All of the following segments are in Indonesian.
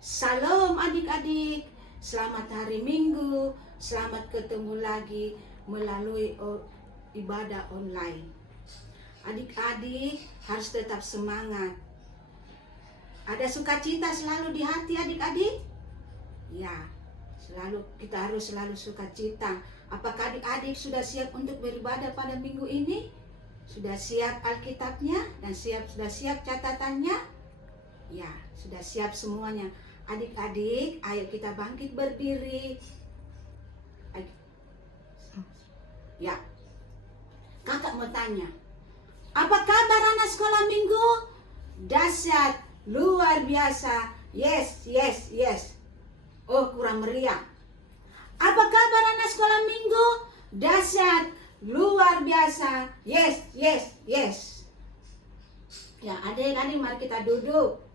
Salam adik-adik, selamat hari Minggu, selamat ketemu lagi melalui ibadah online. Adik-adik harus tetap semangat. Ada sukacita selalu di hati adik-adik? Ya, kita harus selalu sukacita. Apakah adik-adik sudah siap untuk beribadah pada minggu ini? Sudah siap Alkitabnya dan sudah siap catatannya? Ya, sudah siap semuanya. Adik-adik, ayo kita bangkit berdiri. Ya, kakak mau tanya, apa kabar anak sekolah minggu? Dahsyat, luar biasa. Yes. Oh, kurang meriah. Apa kabar anak sekolah minggu? Dahsyat, luar biasa. Yes. Ya, adik-adik mari kita duduk.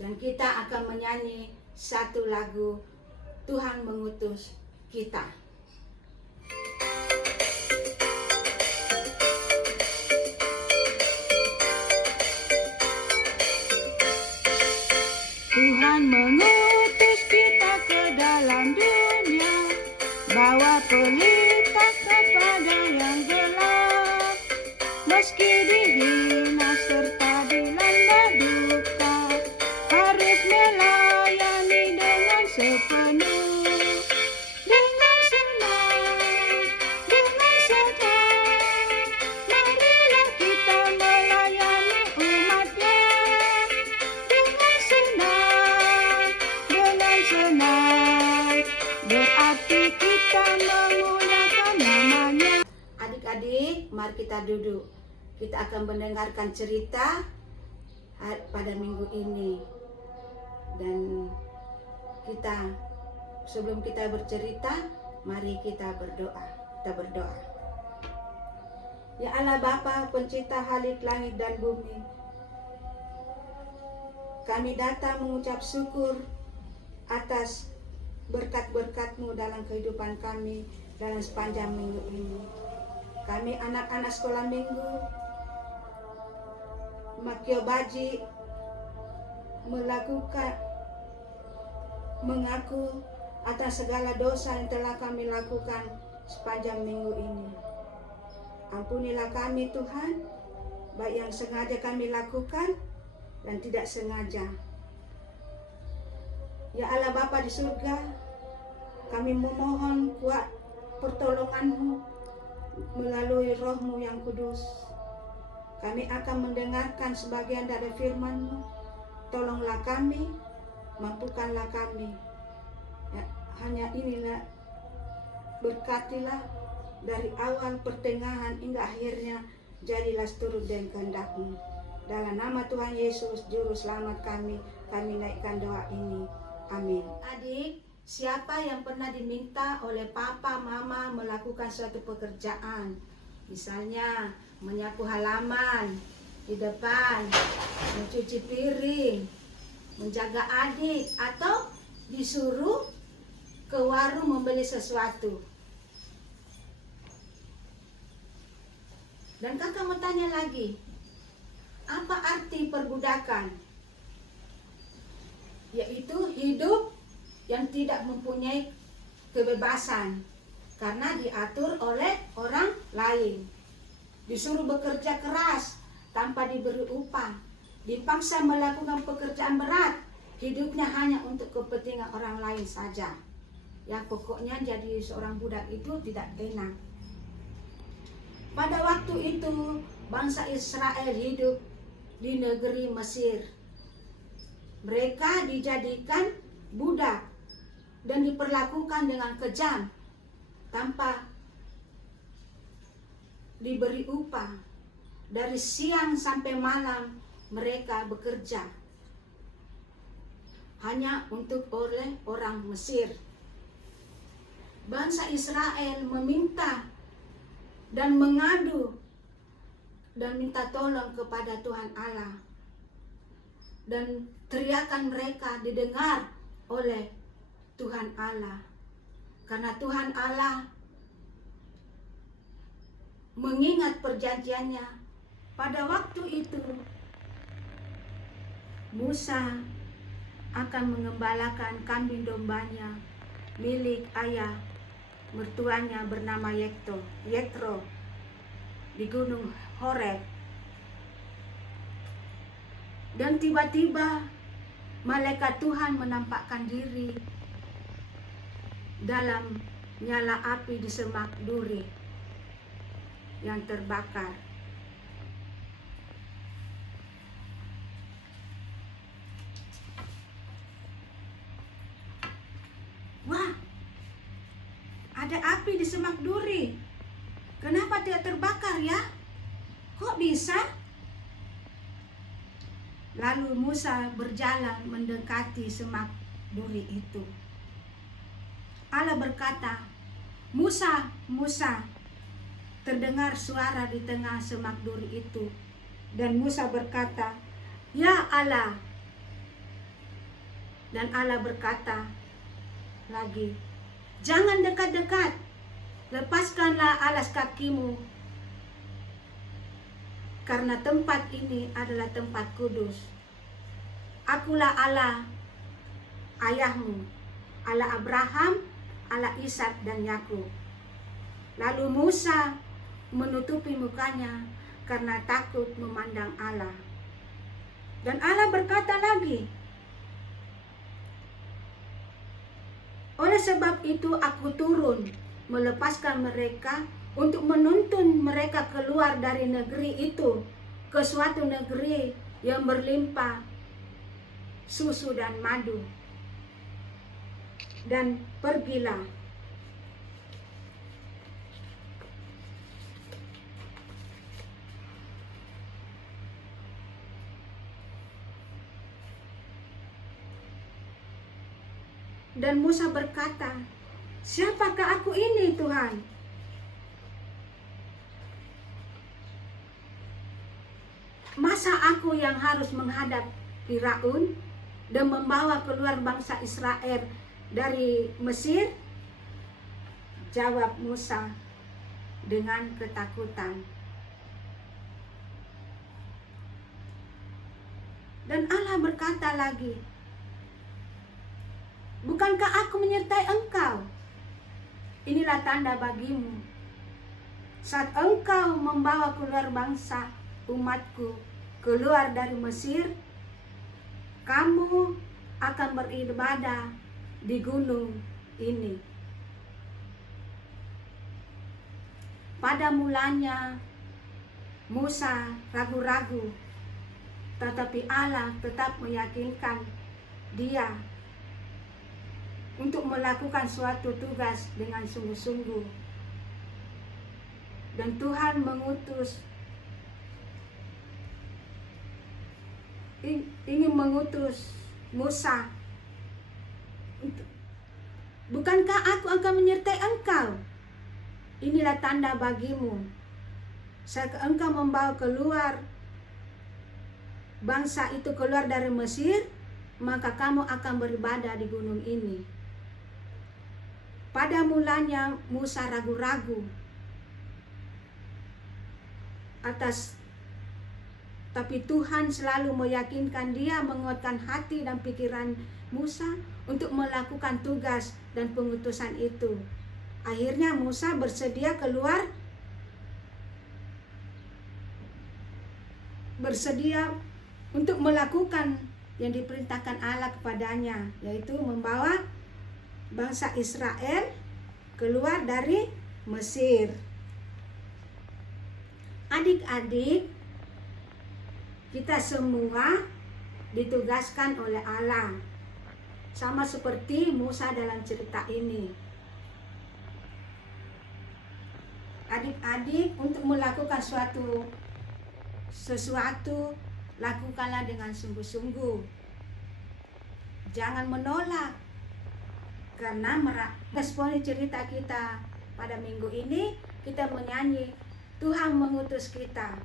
Dan kita akan menyanyi satu lagu, Tuhan mengutus kita. Tuhan mengutus kita ke dalam dunia, bawa pelita kepada yang gelap. Meski dihina serta dilanda duka, harus melayani dengan sepenuh, dengan senang, marilah kita melayani umatnya. Dengan senang, berarti kita memuliakan namanya. Adik-adik, mari kita duduk. Kita akan mendengarkan cerita pada minggu ini. Dan sebelum kita bercerita, mari kita berdoa. Ya Allah Bapa, pencipta halik langit dan bumi, kami datang mengucap syukur atas berkat-berkat-Mu dalam kehidupan kami dalam sepanjang minggu ini. Kami anak-anak sekolah minggu Makio Baji mengaku atas segala dosa yang telah kami lakukan sepanjang minggu ini. Ampunilah kami Tuhan, baik yang sengaja kami lakukan dan tidak sengaja. Ya Allah Bapa di surga, kami memohon kuat pertolongan-Mu melalui Roh-Mu yang kudus. Kami akan mendengarkan sebagian dari firman-Mu. Tolonglah kami, mampukanlah kami. Ya, hanya inilah, berkatilah dari awal, pertengahan hingga akhirnya, jadilah seturut dengan kehendak-Mu. Dalam nama Tuhan Yesus, Juru Selamat kami naikkan doa ini. Amin. Adik, siapa yang pernah diminta oleh papa, mama melakukan suatu pekerjaan? Misalnya, menyapu halaman di depan, mencuci piring, menjaga adik, atau disuruh ke warung membeli sesuatu. Dan kakak mau tanya lagi, apa arti perbudakan? Yaitu hidup yang tidak mempunyai kebebasan karena diatur oleh orang lain. Disuruh bekerja keras tanpa diberi upah, dipaksa melakukan pekerjaan berat, hidupnya hanya untuk kepentingan orang lain saja. Ya, pokoknya jadi seorang budak itu tidak enak. Pada waktu itu, bangsa Israel hidup di negeri Mesir. Mereka dijadikan budak dan diperlakukan dengan kejam tanpa diberi upah. Dari siang sampai malam mereka bekerja hanya oleh orang Mesir. Bangsa Israel meminta dan mengadu dan minta tolong kepada Tuhan Allah. Dan teriakan mereka didengar oleh Tuhan Allah. Karena Tuhan Allah mengingat perjanjiannya. Pada waktu itu Musa akan mengembalakan kambing dombanya milik ayah mertuanya bernama Yetro di Gunung Horeb. Dan tiba-tiba malaikat Tuhan menampakkan diri dalam nyala api di semak duri yang terbakar. Wah, ada api di semak duri. Kenapa tidak terbakar ya? Kok bisa? Lalu Musa berjalan mendekati semak duri itu. Allah berkata, "Musa, Musa." Terdengar suara di tengah semak duri itu. Dan Musa berkata, "Ya Allah." Dan Allah berkata lagi, "Jangan dekat-dekat. Lepaskanlah alas kakimu. Karena tempat ini adalah tempat kudus. Akulah Allah ayahmu, Allah Abraham, Allah Ishak dan Yakub." Lalu Musa menutupi mukanya karena takut memandang Allah. Dan Allah berkata lagi, "Oleh sebab itu aku turun melepaskan mereka untuk menuntun mereka keluar dari negeri itu ke suatu negeri yang berlimpah susu dan madu. Dan pergilah." Dan Musa berkata, "Siapakah aku ini, Tuhan?" "Masa aku yang harus menghadap Firaun dan membawa keluar bangsa Israel dari Mesir?" Jawab Musa dengan ketakutan. Dan Allah berkata lagi, "Bukankah aku menyertai engkau? Inilah tanda bagimu. Saat engkau membawa keluar bangsa umatku keluar dari Mesir, kamu akan beribadah di gunung ini." Pada mulanya Musa ragu-ragu, tetapi Allah tetap meyakinkan dia untuk melakukan suatu tugas dengan sungguh-sungguh. Dan Tuhan ingin mengutus Musa. "Bukankah aku akan menyertai engkau? Inilah tanda bagimu. Saat engkau membawa keluar bangsa itu keluar dari Mesir, maka kamu akan beribadah di gunung ini." Pada mulanya Musa ragu-ragu tapi Tuhan selalu meyakinkan dia, menguatkan hati dan pikiran Musa untuk melakukan tugas dan pengutusan itu. Akhirnya Musa bersedia untuk melakukan yang diperintahkan Allah kepadanya, yaitu membawa bangsa Israel keluar dari Mesir. Adik-adik, kita semua ditugaskan oleh Allah, sama seperti Musa dalam cerita ini. Adik-adik, untuk melakukan sesuatu, lakukanlah dengan sungguh-sungguh. Jangan menolak. Karena meresponi cerita kita pada minggu ini, kita menyanyi Tuhan mengutus kita.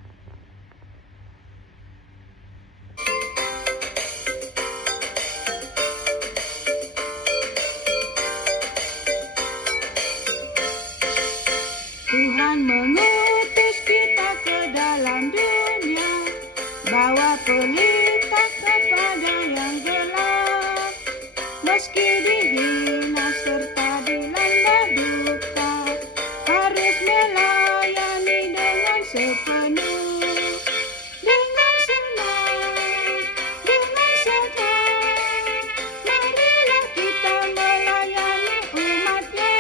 Tuhan mengutus kita ke dalam dunia, bawa pelita kepada yang gelap. meski dihina serta dilanda duka, harus melayani dengan sepenuh, dengan senang, dengan senang. Marilah kita melayani umatnya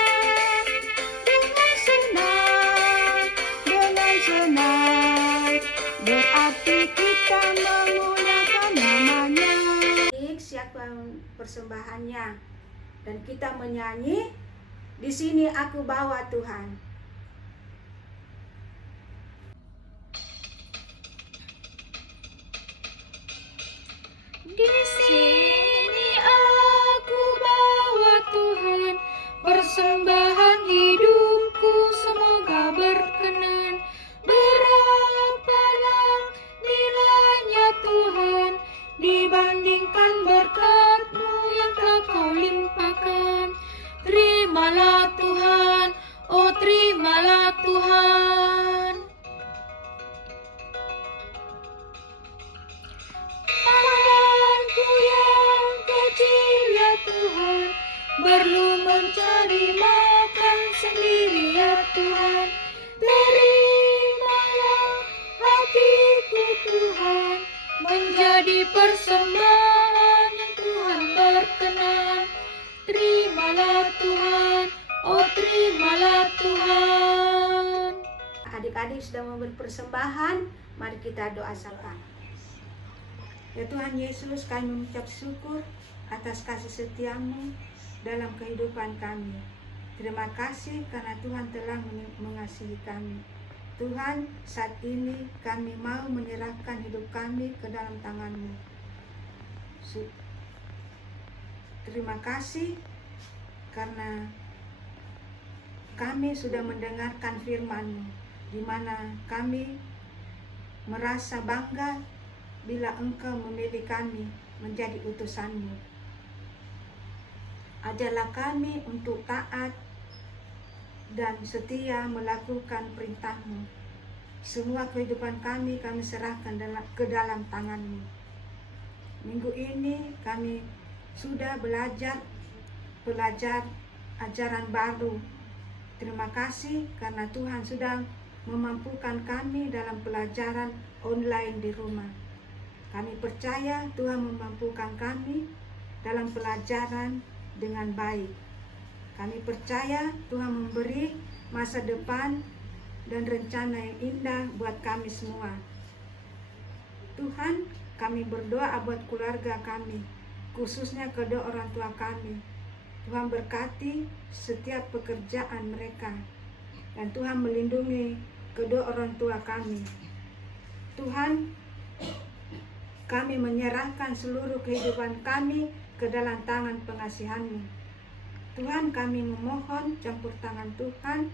dengan senang, dengan senang. Berarti kita memuliakan namanya. Siapkan persembahannya dan kita menyanyi, di sini aku bawa Tuhan. Di sini aku bawa Tuhan, persembahan hidupku semoga berkenan. Berapalah nilainya Tuhan dibandingkan berkat-Mu yang telah Kau limpahkan. Terimalah Tuhan, oh terimalah Tuhan. Tanganku yang kecil ya Tuhan, perlu mencari makan sendiri ya Tuhan. Terimalah hatiku Tuhan, menjadi persembahan yang Tuhan berkenan. Terimalah Tuhan, oh terimalah Tuhan. Adik-adik sudah memberi persembahan, mari kita doa sapa. Ya Tuhan Yesus, kami mengucap syukur atas kasih setia-Mu dalam kehidupan kami. Terima kasih karena Tuhan telah mengasihi kami. Tuhan, saat ini kami mau menyerahkan hidup kami ke dalam tangan-Mu. Terima kasih karena kami sudah mendengarkan firman-Mu, di mana kami merasa bangga bila Engkau memilih kami menjadi utusan-Mu. Ajarlah kami untuk taat dan setia melakukan perintah-Mu. Semua kehidupan kami serahkan ke dalam tangan-Mu. Minggu ini kami sudah belajar ajaran baru. Terima kasih karena Tuhan sudah memampukan kami dalam pelajaran online di rumah. Kami percaya Tuhan memampukan kami dalam pelajaran dengan baik. Kami percaya Tuhan memberi masa depan dan rencana yang indah buat kami semua. Tuhan, kami berdoa buat keluarga kami, khususnya kedua orang tua kami. Tuhan berkati setiap pekerjaan mereka, dan Tuhan melindungi kedua orang tua kami. Tuhan, kami menyerahkan seluruh kehidupan kami ke dalam tangan pengasihan-Mu. Tuhan, kami memohon campur tangan Tuhan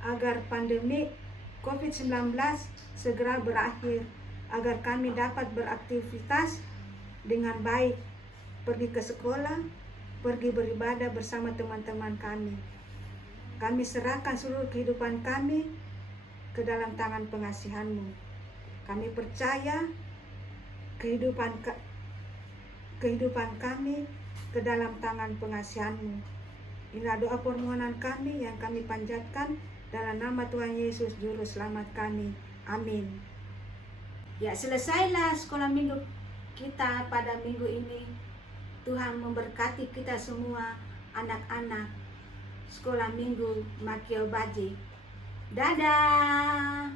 agar pandemi COVID-19 segera berakhir, agar kami dapat beraktivitas dengan baik, pergi ke sekolah, pergi beribadah bersama teman-teman kami. Kami serahkan seluruh kehidupan kami ke dalam tangan pengasihan-Mu. Kami percaya kehidupan kami ke dalam tangan pengasihan-Mu. Inilah doa permohonan kami yang kami panjatkan dalam nama Tuhan Yesus Juru Selamat kami. Amin. Ya, selesailah sekolah minggu kita pada minggu ini. Tuhan memberkati kita semua, anak-anak sekolah minggu Makio Baji. Dadah.